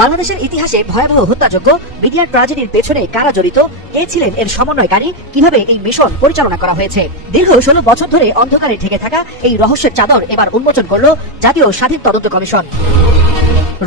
বাংলাদেশের ইতিহাসে ভয়াবহ হত্যাযজ্ঞ মিডিয়ার ট্র্যাজেডির পেছনে কারা জড়িত, কে ছিলেন এর সমন্বয়কারী, কিভাবে এই মিশন পরিচালনা করা হয়েছে। দীর্ঘ 16 বছর ধরে অন্ধকারে ঢেকে থাকা এই রহস্যের চাদর এবার উন্মোচন করল জাতীয় স্বাধীন তদন্ত কমিশন।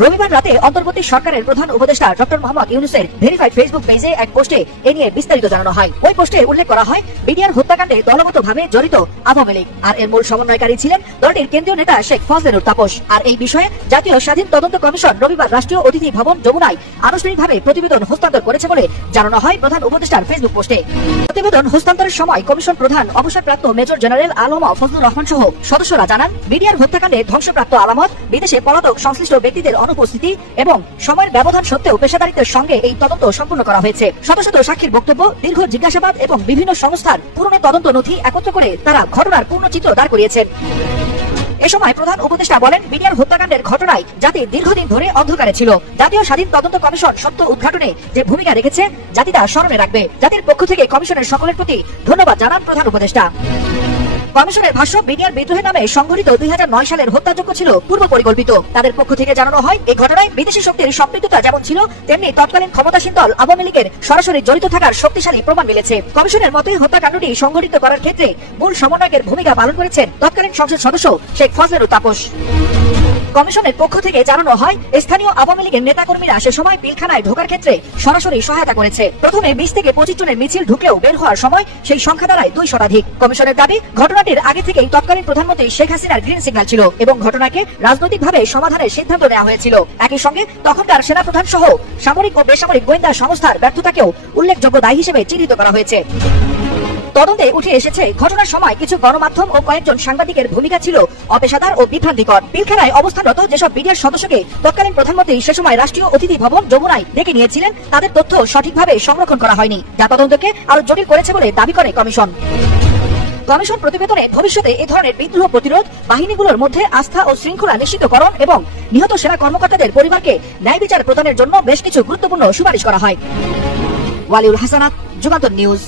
রবিবার রাতে অন্তর্বর্তী সরকারের প্রধান উপদেষ্টা ডক্টর মোহাম্মদ ইউনূসের ভেরিফাইড ফেসবুক পেজে এক পোস্টে এ নিয়ে বিস্তারিত জানানো হয়। ওই পোস্টে উল্লেখ করা হয়, বিডিআর হত্যাকাণ্ডে দলগতভাবে জড়িত আওয়ামী লীগ, আর এর মূল সমন্বয়কারী ছিলেন দলটির কেন্দ্রীয় নেতা শেখ ফজলেনুর তাপস। আর এই বিষয়ে জাতীয় স্বাধীন তদন্ত কমিশন রবিবার রাষ্ট্রীয় অতিথি ভবন যমুনায় আনুষ্ঠানিকভাবে প্রতিবেদন হস্তান্তর করেছে বলে জানানো হয় প্রধান উপদেষ্টার ফেসবুক পোস্টে। প্রতিবেদন হস্তান্তরের সময় কমিশন প্রধান অবসরপ্রাপ্ত মেজর জেনারেল আলম ফজলুর রহমান সহ সদস্যরা জানান, বিডিআর হত্যাকাণ্ডে ধ্বংসপ্রাপ্ত আলামত, বিদেশে পলাতক সংশ্লিষ্ট ব্যক্তিদের অনুপস্থিতি এবং সময়ের ব্যবধান সত্ত্বেও পেশাদারিত্বের সঙ্গে এই তদন্ত সম্পূর্ণ করা হয়েছে। শত শত সাক্ষীর বক্তব্য, দীর্ঘ জিজ্ঞাসাবাদ এবং বিভিন্ন সংস্থার পুরনো তদন্ত নথি একত্র করে তারা ঘটনার পূর্ণ চিত্র দাঁড় করিয়েছেন। এ সময় প্রধান উপদেষ্টা বলেন, বিডিআর হত্যাকাণ্ডের ঘটনায় জাতি দীর্ঘদিন ধরে অন্ধকারে ছিল। জাতীয় স্বাধীন তদন্ত কমিশন সত্য উদ্ঘাটনে যে ভূমিকা রেখেছে জাতি তা স্মরণে রাখবে। জাতির পক্ষ থেকে কমিশনের সকলের প্রতি ধন্যবাদ জানান প্রধান উপদেষ্টা। কমিশনের ভাষ্য, বিডিআর বিদ্রোহের নামে সংঘটিত 2009 সালের হত্যাযজ্ঞ ছিল পূর্ব পরিকল্পিত। তাদের পক্ষ থেকে জানানো হয়, এই ঘটনায় বিদেশি শক্তির সম্পৃক্ততা যেমন ছিল, তেমনি তৎকালীন ক্ষমতাসীন দল আওয়ামী লীগের সরাসরি জড়িত থাকার শক্তিশালী প্রমাণ মিলেছে। কমিশনের মতে হত্যাকাণ্ডটি সংঘটিত করার ক্ষেত্রে মূল সমন্বয়কের ভূমিকা পালন করেছেন তৎকালীন সংসদ সদস্য শেখ ফজলেনুর তাপস। কমিশনের পক্ষ থেকে জানানো হয়, স্থানীয় আওয়ামী লীগের নেতাকর্মীরা সে সময় পিলখানায় ঢোকার ক্ষেত্রে সরাসরি সহায়তা করেছে। প্রথমে 20 থেকে 25 জনের মিছিল ঢুকলেও বের হওয়ার সময় সেই সংখ্যা দাঁড়ায় 2 শতাধিক। কমিশনের দাবি, ঘটনাটির আগে থেকেই তৎকালীন প্রধানমন্ত্রী শেখ হাসিনার গ্রিন সিগন্যাল ছিল এবং ঘটনাকে রাজনৈতিকভাবে সমাধানের সিদ্ধান্ত নেওয়া হয়েছিল। একই সঙ্গে তখনকার সেনাপ্রধান সহ সামরিক ও বেসামরিক গোয়েন্দা সংস্থার ব্যর্থতাকেও উল্লেখযোগ্য দায় হিসেবে চিহ্নিত করা হয়েছে। তদন্তে উঠে এসেছে, ঘটনার সময় কিছু গণমাধ্যম ও কয়েকজন সাংবাদিকের ভূমিকা ছিল অপেশাদার ও বিভ্রান্তিকর। পিলখানায় অবস্থানরত যেসব বিডিআর সদস্যকে তৎকালীন প্রধানমন্ত্রী সে সময় রাষ্ট্রীয় অতিথি ভবন যমুনায় ডেকে নিয়েছিলেন, তাদের তথ্য সঠিকভাবে সংরক্ষণ করা হয়নি, যা তদন্তকে আরো জটিল করেছে বলে দাবি করে কমিশন। কমিশন প্রতিবেদনে ভবিষ্যতে এ ধরনের বিদ্রোহ প্রতিরোধ বাহিনীগুলোর মধ্যে আস্থা ও শৃঙ্খলা নিশ্চিতকরণ এবং নিহত সেনা কর্মকর্তাদের পরিবারকে ন্যায় বিচার প্রদানের জন্য বেশ কিছু গুরুত্বপূর্ণ সুপারিশ করা হয়। ওয়ালিউল হাসানাত, যুগান্তর নিউজ।